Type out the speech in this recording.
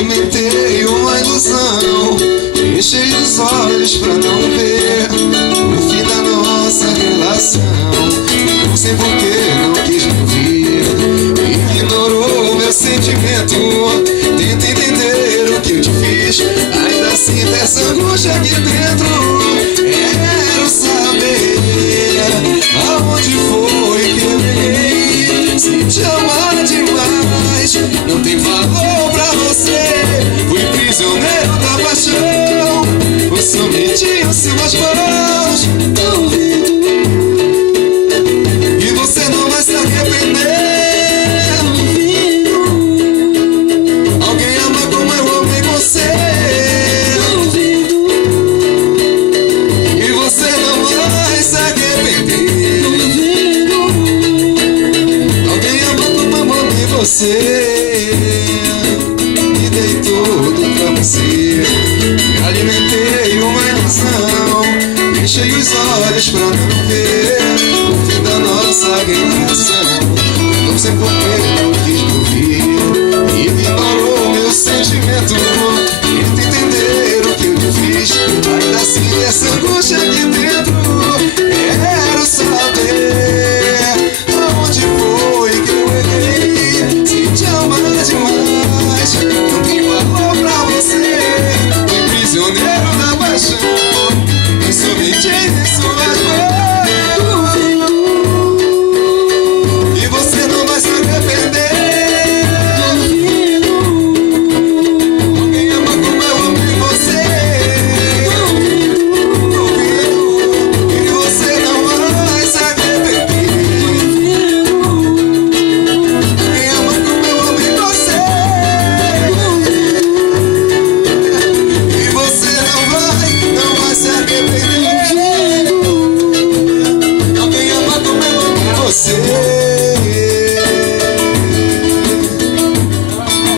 alimentei uma ilusão, fechei os olhos pra não ver o fim da nossa relação. Não sei por que não quis me ouvir, ignorou meu sentimento. Tenta entender o que eu te fiz, ainda sinto essa angústia aqui dentro. Quero saber aonde foi que eu errei. Se te amar demais não tem valor pra você. Fui prisioneiro da paixão, o somente em suas mãos. Duvido, e você não vai se arrepender. Duvido, alguém ama como eu amei você. Duvido, e você não vai se arrepender. Duvido, alguém ama como eu amei você. Me dei tudo pra você, me alimentei uma ilusão, fechei os olhos pra não ver o fim da nossa relação. Não sei porquê